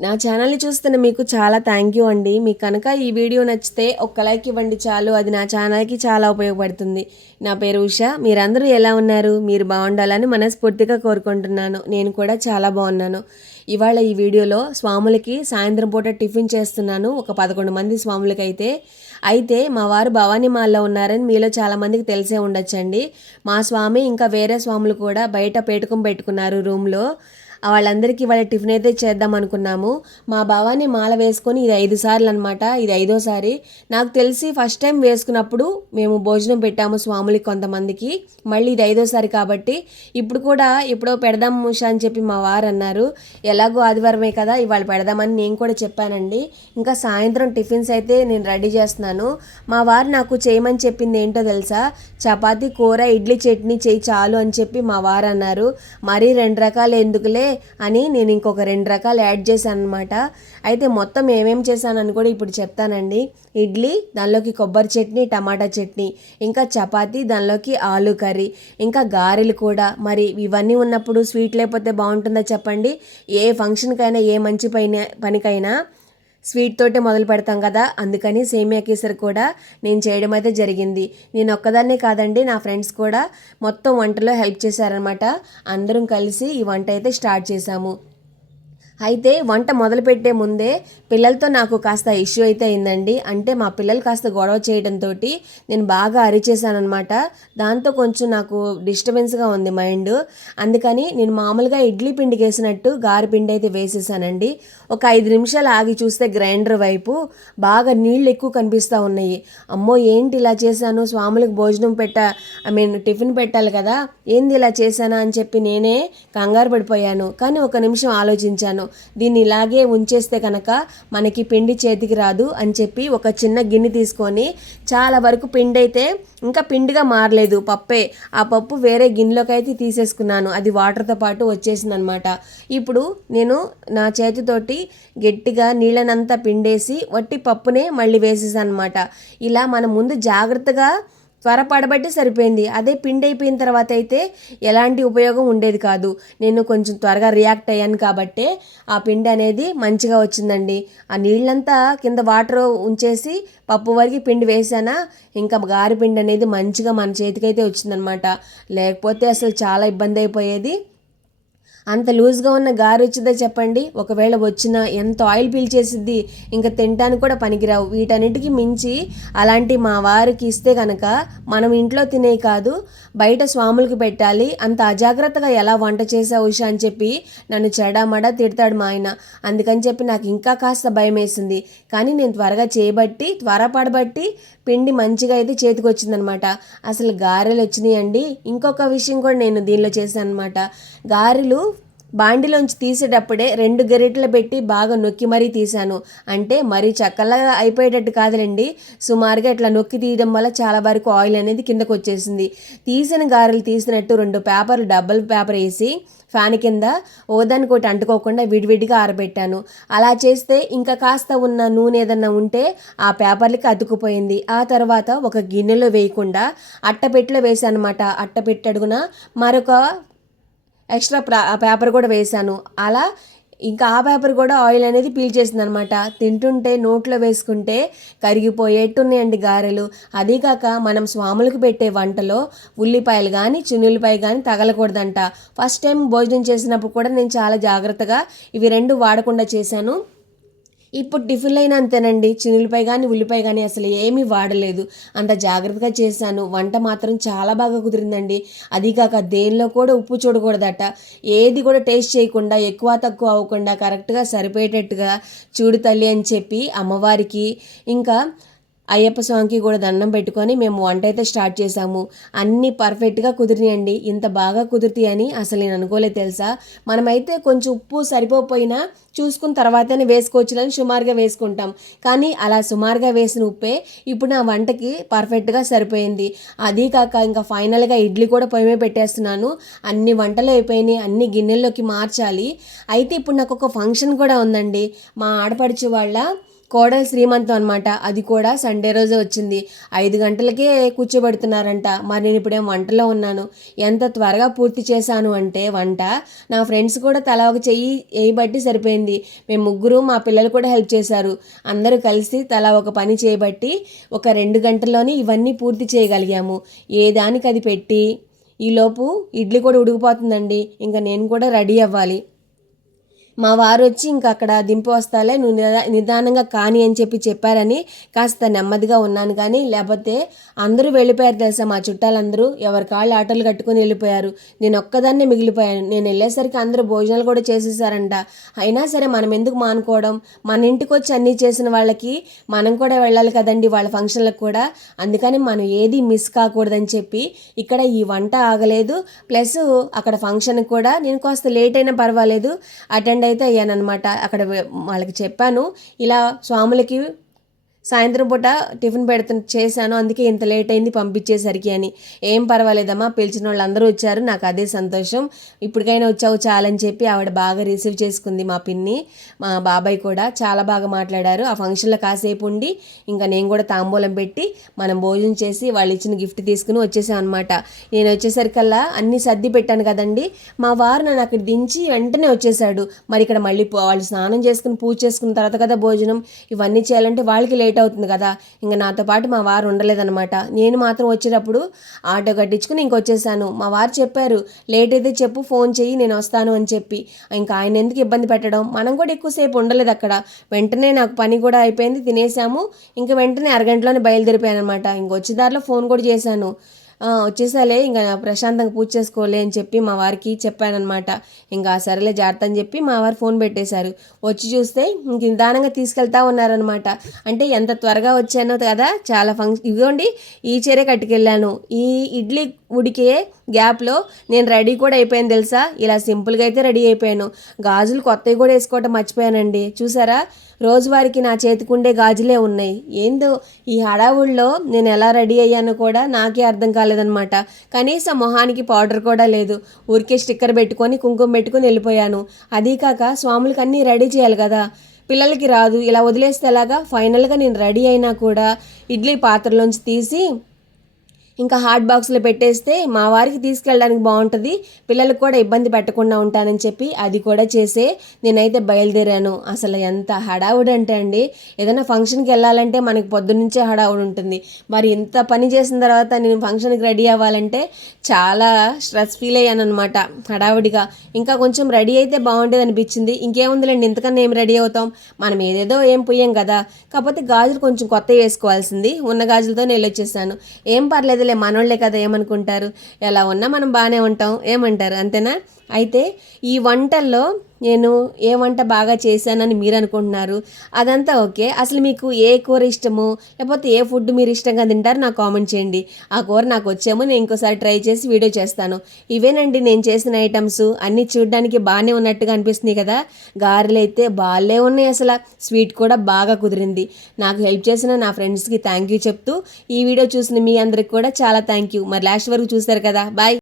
నా ఛానల్ని చూస్తున్న మీకు చాలా థ్యాంక్ యూ అండి. మీకు కనుక ఈ వీడియో నచ్చితే ఒక్క లైక్ ఇవ్వండి చాలు. అది నా ఛానల్కి చాలా ఉపయోగపడుతుంది. నా పేరు ఉష. మీరందరూ ఎలా ఉన్నారు? మీరు బాగుండాలని మనస్ఫూర్తిగా కోరుకుంటున్నాను. నేను కూడా చాలా బాగున్నాను. ఇవాళ ఈ వీడియోలో స్వాములకి సాయంత్రం పూట టిఫిన్ చేస్తున్నాను. ఒక పదకొండు మంది స్వాములకి అయితే అయితే మా వారు భవానీ మాల్లో ఉన్నారని మీలో చాలామందికి తెలిసే ఉండొచ్చండి. మా స్వామి ఇంకా వేరే స్వాములు కూడా బయట పేటుకం పెట్టుకున్నారు రూమ్లో. వాళ్ళందరికీ వాళ్ళ టిఫిన్ అయితే చేద్దాం అనుకున్నాము. మా బావాని మాల వేసుకొని ఇది ఐదు సార్లు అనమాట ఇది ఐదోసారి నాకు తెలిసి ఫస్ట్ టైం వేసుకున్నప్పుడు మేము భోజనం పెట్టాము స్వాములకి కొంతమందికి. మళ్ళీ ఇది ఐదోసారి కాబట్టి ఇప్పుడు కూడా ఎప్పుడో పెడదాం ఉషా అని చెప్పి మా వారు అన్నారు. ఎలాగో ఆదివారమే కదా ఇవాళ పెడదామని నేను కూడా చెప్పానండి. ఇంకా సాయంత్రం టిఫిన్స్ అయితే నేను రెడీ చేస్తున్నాను. మా వారు నాకు చేయమని చెప్పింది ఏంటో తెలుసా? చపాతి కూర ఇడ్లీ చట్నీ చేయి చాలు అని చెప్పి మా వారు అన్నారు. మరీ రెండు రకాలు ఎందుకులే? అని నేను ఇంకొక రెండు రకాలు యాడ్ చేశాను అనమాట అయితే మొత్తం ఏమేమి చేశానని కూడా ఇప్పుడు చెప్తానండి. ఇడ్లీ దానిలోకి కొబ్బరి చట్నీ టమాటా చట్నీ ఇంకా చపాతీ దానిలోకి ఆలు కర్రీ ఇంకా గారెలు కూడా. మరి ఇవన్నీ ఉన్నప్పుడు స్వీట్ లేకపోతే బాగుంటుందా చెప్పండి? ఏ ఫంక్షన్కైనా ఏ మంచి పైన పనికైనా స్వీట్ తోటే మొదలు పెడతాం కదా. అందుకని సేమియా కేసరి కూడా నేను చేయడం అయితే జరిగింది. నేను ఒక్కదాన్నే కాదండి నా ఫ్రెండ్స్ కూడా మొత్తం వంటలో హెల్ప్ చేశారనమాట అందరం కలిసి ఈ వంట అయితే స్టార్ట్ చేశాము. అయితే వంట మొదలుపెట్టే ముందే పిల్లలతో నాకు కాస్త ఇష్యూ అయితే అయిందండి. అంటే మా పిల్లలు కాస్త గొడవ చేయడంతో నేను బాగా అరిచేసానమాట దాంతో కొంచెం నాకు డిస్టర్బెన్స్గా ఉంది మైండ్ అందుకని నేను మామూలుగా ఇడ్లీ పిండి వేసినట్టు గారి పిండి అయితే వేసేసానండి. ఒక ఐదు నిమిషాలు ఆగి చూస్తే గ్రైండర్ వైపు బాగా నీళ్ళు ఎక్కువ కనిపిస్తూ ఉన్నాయి. అమ్మో ఏంటి ఇలా చేశాను? స్వాములకు భోజనం పెట్ట ఐ మీన్ టిఫిన్ పెట్టాలి కదా. ఏంది ఇలా చేశానా అని చెప్పి నేనే కంగారు పడిపోయాను. కానీ ఒక నిమిషం ఆలోచించాను. దీన్ని ఇలాగే ఉంచేస్తే కనుక మనకి పిండి చేతికి రాదు అని చెప్పి ఒక చిన్న గిన్నె తీసుకొని చాలా వరకు పిండి అయితే ఇంకా పిండిగా మారలేదు పప్పే. ఆ పప్పు వేరే గిన్నెలోకి అయితే తీసేసుకున్నాను. అది వాటర్తో పాటు వచ్చేసింది అనమాట ఇప్పుడు నేను నా చేతితోటి గట్టిగా నీళ్ళనంతా పిండేసి వట్టి పప్పునే మళ్ళీ వేసేసాను అనమాట ఇలా మనం ముందు జాగ్రత్తగా త్వరపడబట్టి సరిపోయింది. అదే పిండి అయిపోయిన తర్వాత అయితే ఎలాంటి ఉపయోగం ఉండేది కాదు. నేను కొంచెం త్వరగా రియాక్ట్ అయ్యాను కాబట్టే ఆ పిండి అనేది మంచిగా వచ్చిందండి. ఆ నీళ్ళంతా కింద వాటర్ ఉంచేసి పప్పు వరకు పిండి వేసానా ఇంకా గారి పిండి అనేది మంచిగా మన చేతికైతే వచ్చిందనమాట. లేకపోతే అసలు చాలా ఇబ్బంది అయిపోయేది. అంత లూజ్గా ఉన్న గారు వచ్చిందా చెప్పండి? ఒకవేళ వచ్చిన ఎంత ఆయిల్ పీల్చేసిద్ది ఇంకా తినడానికి కూడా పనికిరావు. వీటన్నిటికీ మించి అలాంటి మా వారికి ఇస్తే కనుక మనం ఇంట్లో తినే కాదు బయట స్వాములకి పెట్టాలి. అంత అజాగ్రత్తగా ఎలా వంట చేసావు ఉషా అని చెప్పి నన్ను చెడమడా తిడతాడు మా ఆయన. అందుకని చెప్పి నాకు ఇంకా కాస్త భయం వేసింది కానీ నేను త్వరగా చేయబట్టి త్వరపడబట్టి పిండి మంచిగా అయితే చేతికి వచ్చిందనమాట అసలు గారెలు వచ్చినాయండి ఇంకొక విషయం కూడా నేను దీనిలో చేశాను అనమాట గారెలు బాండిలోంచి తీసేటప్పుడే రెండు గరిటలు పెట్టి బాగా నొక్కి మరీ తీశాను. అంటే మరీ చక్కలాగా అయిపోయేటట్టు కాదులేండి. సుమారుగా ఇట్లా నొక్కి తీయడం వల్ల చాలా వరకు ఆయిల్ అనేది కిందకు వచ్చేసింది. తీసిన గారెలు తీసినట్టు రెండు పేపర్లు డబల్ పేపర్ వేసి ఫ్యాన్ కింద ఓదానికి ఒకటి అంటుకోకుండా విడివిడిగా ఆరబెట్టాను. అలా చేస్తే ఇంకా కాస్త ఉన్న నూనె ఏదన్నా ఉంటే ఆ పేపర్లకి అతుకుపోయింది ఆ తర్వాత ఒక గిన్నెలో వేయకుండా అట్టపెట్టెలో వేసానమాట అట్టపెట్టడుగున అడుగున మరొక ఎక్స్ట్రా పేపర్ కూడా వేశాను. అలా ఇంకా ఆ పేపర్ కూడా ఆయిల్ అనేది పీల్ చేసింది అనమాట తింటుంటే నోట్లో వేసుకుంటే కరిగిపోయేట్టున్నాయండి గారెలు. అదీ కాక మనం స్వాములకు పెట్టే వంటలో ఉల్లిపాయలు కానీ చిన్నుల్లిపాయ కానీ తగలకూడదంట. ఫస్ట్ టైం భోజనం చేసినప్పుడు కూడా నేను చాలా జాగ్రత్తగా ఇవి రెండు వాడకుండా చేశాను. ఇప్పుడు టిఫిన్ అయినా అంతేనండి. చినులపై కానీ ఉల్లిపాయ కానీ అసలు ఏమీ వాడలేదు. అంత జాగ్రత్తగా చేశాను. వంట మాత్రం చాలా బాగా కుదిరిందండి. అది కాక దేనిలో కూడా ఉప్పు చూడకూడదట. ఏది కూడా టేస్ట్ చేయకుండా ఎక్కువ తక్కువ అవ్వకుండా కరెక్ట్గా సరిపోయేటట్టుగా చూడు తల్లి అని చెప్పి అమ్మవారికి ఇంకా అయ్యప్ప స్వామికి కూడా దండం పెట్టుకొని మేము వంట అయితే స్టార్ట్ చేసాము అన్నీ పర్ఫెక్ట్గా కుదిరినాయండి. ఇంత బాగా కుదురుతాయని అసలు నేను అనుకోలేదు తెలుసా? మనమైతే కొంచెం ఉప్పు సరిపోయినా చూసుకున్న తర్వాతనే వేసుకోవచ్చులని సుమారుగా వేసుకుంటాం. కానీ అలా సుమారుగా వేసిన ఉప్పే ఇప్పుడు నా వంటకి పర్ఫెక్ట్గా సరిపోయింది. అది కాక ఇంకా ఫైనల్గా ఇడ్లీ కూడా పొయ్యి పెట్టేస్తున్నాను. అన్ని వంటలు అయిపోయినాయి. అన్ని గిన్నెల్లోకి మార్చాలి. అయితే ఇప్పుడు నాకు ఒక ఫంక్షన్ కూడా ఉందండి. మా ఆడపడుచు వాళ్ళ కోడల శ్రీమంతం అనమాట అది కూడా సండే రోజే వచ్చింది. ఐదు గంటలకే కూర్చోబెడుతున్నారంట. మరి నేను ఇప్పుడేం వంటలో ఉన్నాను? ఎంత త్వరగా పూర్తి చేశాను అంటే వంట నా ఫ్రెండ్స్ కూడా తల ఒక చెయ్యి వేయబట్టి సరిపోయింది. మేము ముగ్గురు మా పిల్లలు కూడా హెల్ప్ చేశారు. అందరూ కలిసి తల ఒక పని చేయబట్టి ఒక రెండు గంటల్లోనే ఇవన్నీ పూర్తి చేయగలిగాము. ఏ దానికి అది పెట్టి? ఈలోపు ఇడ్లీ కూడా ఉడికిపోతుందండి. ఇంకా నేను కూడా రెడీ అవ్వాలి. మా వారు వచ్చి ఇంకా అక్కడ దింపి వస్తాలే నువ్వు నిదా నిదానంగా కాని అని చెప్పి చెప్పారని కాస్త నెమ్మదిగా ఉన్నాను కానీ లేకపోతే అందరూ వెళ్ళిపోయారు తెలుసా మా చుట్టాలందరూ. ఎవరి కాళ్ళు ఆటోలు కట్టుకొని వెళ్ళిపోయారు. నేను ఒక్కదాన్నే మిగిలిపోయాను. నేను వెళ్ళేసరికి అందరూ భోజనాలు కూడా చేసేసారంట. అయినా సరే మనం ఎందుకు మానుకోవడం? మన ఇంటికి వచ్చి అన్నీ చేసిన వాళ్ళకి మనం కూడా వెళ్ళాలి కదండి వాళ్ళ ఫంక్షన్లకు కూడా. అందుకని మనం ఏది మిస్ కాకూడదని చెప్పి ఇక్కడ ఈ వంట ఆగలేదు. ప్లస్ అక్కడ ఫంక్షన్కి కూడా నేను కాస్త లేట్ అయినా పర్వాలేదు. అటెండ్ అయితే అయ్యానమాట అక్కడ వాళ్ళకి చెప్పాను. ఇలా స్వాములకి సాయంత్రం పూట టిఫిన్ పెడుతు చేశాను. అందుకే ఇంత లేట్ అయింది పంపించేసరికి అని. ఏం పర్వాలేదమ్మా పిలిచిన వాళ్ళు అందరూ వచ్చారు. నాకు అదే సంతోషం. ఇప్పటికైనా వచ్చావు చాలని చెప్పి ఆవిడ బాగా రిసీవ్ చేసుకుంది మా పిన్ని మా బాబాయ్ కూడా. చాలా బాగా మాట్లాడారు. ఆ ఫంక్షన్లో కాసేపు ఉండి ఇంకా నేను కూడా తాంబూలం పెట్టి మనం భోజనం చేసి వాళ్ళు ఇచ్చిన గిఫ్ట్ తీసుకుని వచ్చేసామన్నమాట నేను వచ్చేసరికల్లా అన్ని సర్ది పెట్టాను కదండి. మా వారు నన్ను అక్కడ దించి వెంటనే వచ్చేసాడు మరి ఇక్కడ మళ్ళీ వాళ్ళు స్నానం చేసుకుని పూజ చేసుకున్న తర్వాత కదా భోజనం. ఇవన్నీ చేయాలంటే వాళ్ళకి లేట్ లేట్ అవుతుంది కదా. ఇంకా నాతో పాటు మా వారు ఉండలేదన్నమాట. నేను మాత్రం వచ్చేటప్పుడు ఆటో కట్టించుకుని ఇంకొచ్చేసాను మా వారు చెప్పారు లేట్ అయితే చెప్పు ఫోన్ చెయ్యి నేను వస్తాను అని చెప్పి. ఇంకా ఆయన ఎందుకు ఇబ్బంది పెట్టడం? మనం కూడా ఎక్కువసేపు ఉండలేదు అక్కడ. వెంటనే నాకు పని కూడా అయిపోయింది తినేసాము. ఇంకా వెంటనే అరగంటలోనే బయలుదేరిపోయాను అనమాట ఇంక వచ్చే దారిలో ఫోన్ కూడా చేశాను. వచ్చేసాలే ఇంకా ప్రశాంతంగా పూజ చేసుకోలే అని చెప్పి మా వారికి చెప్పానమాట ఇంకా సరేలే జాగ్రత్త అని చెప్పి మా వారు ఫోన్ పెట్టేశారు. వచ్చి చూస్తే ఇంక నిదానంగా తీసుకెళ్తా ఉన్నారనమాట అంటే ఎంత త్వరగా వచ్చానో కదా చాలా ఫంక్షన్ ఇదిగోండి ఈ చీరే కట్టుకెళ్ళాను. ఈ ఇడ్లీ ఉడికే గ్యాప్లో నేను రెడీ కూడా అయిపోయాను తెలుసా? ఇలా సింపుల్గా అయితే రెడీ అయిపోయాను. గాజులు కొత్తవి కూడా వేసుకోవటం మర్చిపోయానండి. చూసారా? రోజువారికి నా చేతికుండే గాజులే ఉన్నాయి. ఏందో ఈ హడావుల్లో నేను ఎలా రెడీ అయ్యానో కూడా నాకే అర్థం కాలేదనమాట కనీసం మొహానికి పౌడర్ కూడా లేదు. ఊరికే స్టిక్కర్ పెట్టుకొని కుంకుమ పెట్టుకొని వెళ్ళిపోయాను. అదీ కాక స్వాములకి అన్నీ రెడీ చేయాలి కదా. పిల్లలకి రాదు. ఇలా వదిలేస్తే ఎలాగా? ఫైనల్గా నేను రెడీ అయినా కూడా ఇడ్లీ పాత్రలోంచి తీసి ఇంకా హాట్ బాక్స్లో పెట్టేస్తే మా వారికి తీసుకెళ్ళడానికి బాగుంటుంది. పిల్లలకు కూడా ఇబ్బంది పెట్టకుండా ఉంటానని చెప్పి అది కూడా చేసే నేనైతే బయలుదేరాను. అసలు ఎంత హడావుడి అంటే అండి. ఏదైనా ఫంక్షన్కి వెళ్ళాలంటే మనకి పొద్దునుంచే హడావుడి ఉంటుంది. మరి ఇంత పని చేసిన తర్వాత నేను ఫంక్షన్కి రెడీ అవ్వాలంటే చాలా స్ట్రెస్ ఫీల్ అయ్యాను అనమాట హడావుడిగా. ఇంకా కొంచెం రెడీ అయితే బాగుండేది అనిపించింది. ఇంకేముందిలేండి ఇంతకన్నా ఏం రెడీ అవుతాం? మనం ఏదేదో ఏం పోయాం కదా. కాకపోతే గాజులు కొంచెం కొత్త వేసుకోవాల్సింది. ఉన్న గాజులతో నేను వచ్చేసాను ఏం పర్లేదు పర్లేదులే మనోళ్ళే కదా ఏమనుకుంటారు? ఎలా ఉన్నా మనం బాగానే ఉంటాం. ఏమంటారు? అంతేనా? అయితే ఈ వంటల్లో నేను ఏ వంట బాగా చేశానని మీరు అనుకుంటున్నారు అదంతా ఓకే. అసలు మీకు ఏ కూర ఇష్టమో? లేకపోతే ఏ ఫుడ్ మీరు ఇష్టంగా తింటారు? నాకు కామెంట్ చేయండి. ఆ కూర నాకు వచ్చేమో. నేను ఇంకోసారి ట్రై చేసి వీడియో చేస్తాను. ఇవేనండి నేను చేసిన ఐటమ్స్. అన్నీ చూడడానికి బాగానే ఉన్నట్టుగా అనిపిస్తుంది కదా? గారెలు అయితే బాగాలే ఉన్నాయి అసలు. స్వీట్ కూడా బాగా కుదిరింది. నాకు హెల్ప్ చేసిన నా ఫ్రెండ్స్కి థ్యాంక్ యూ చెప్తూ ఈ వీడియో చూసిన మీ అందరికి కూడా చాలా థ్యాంక్ యూ మరి లాస్ట్ వరకు చూశారు కదా? బాయ్.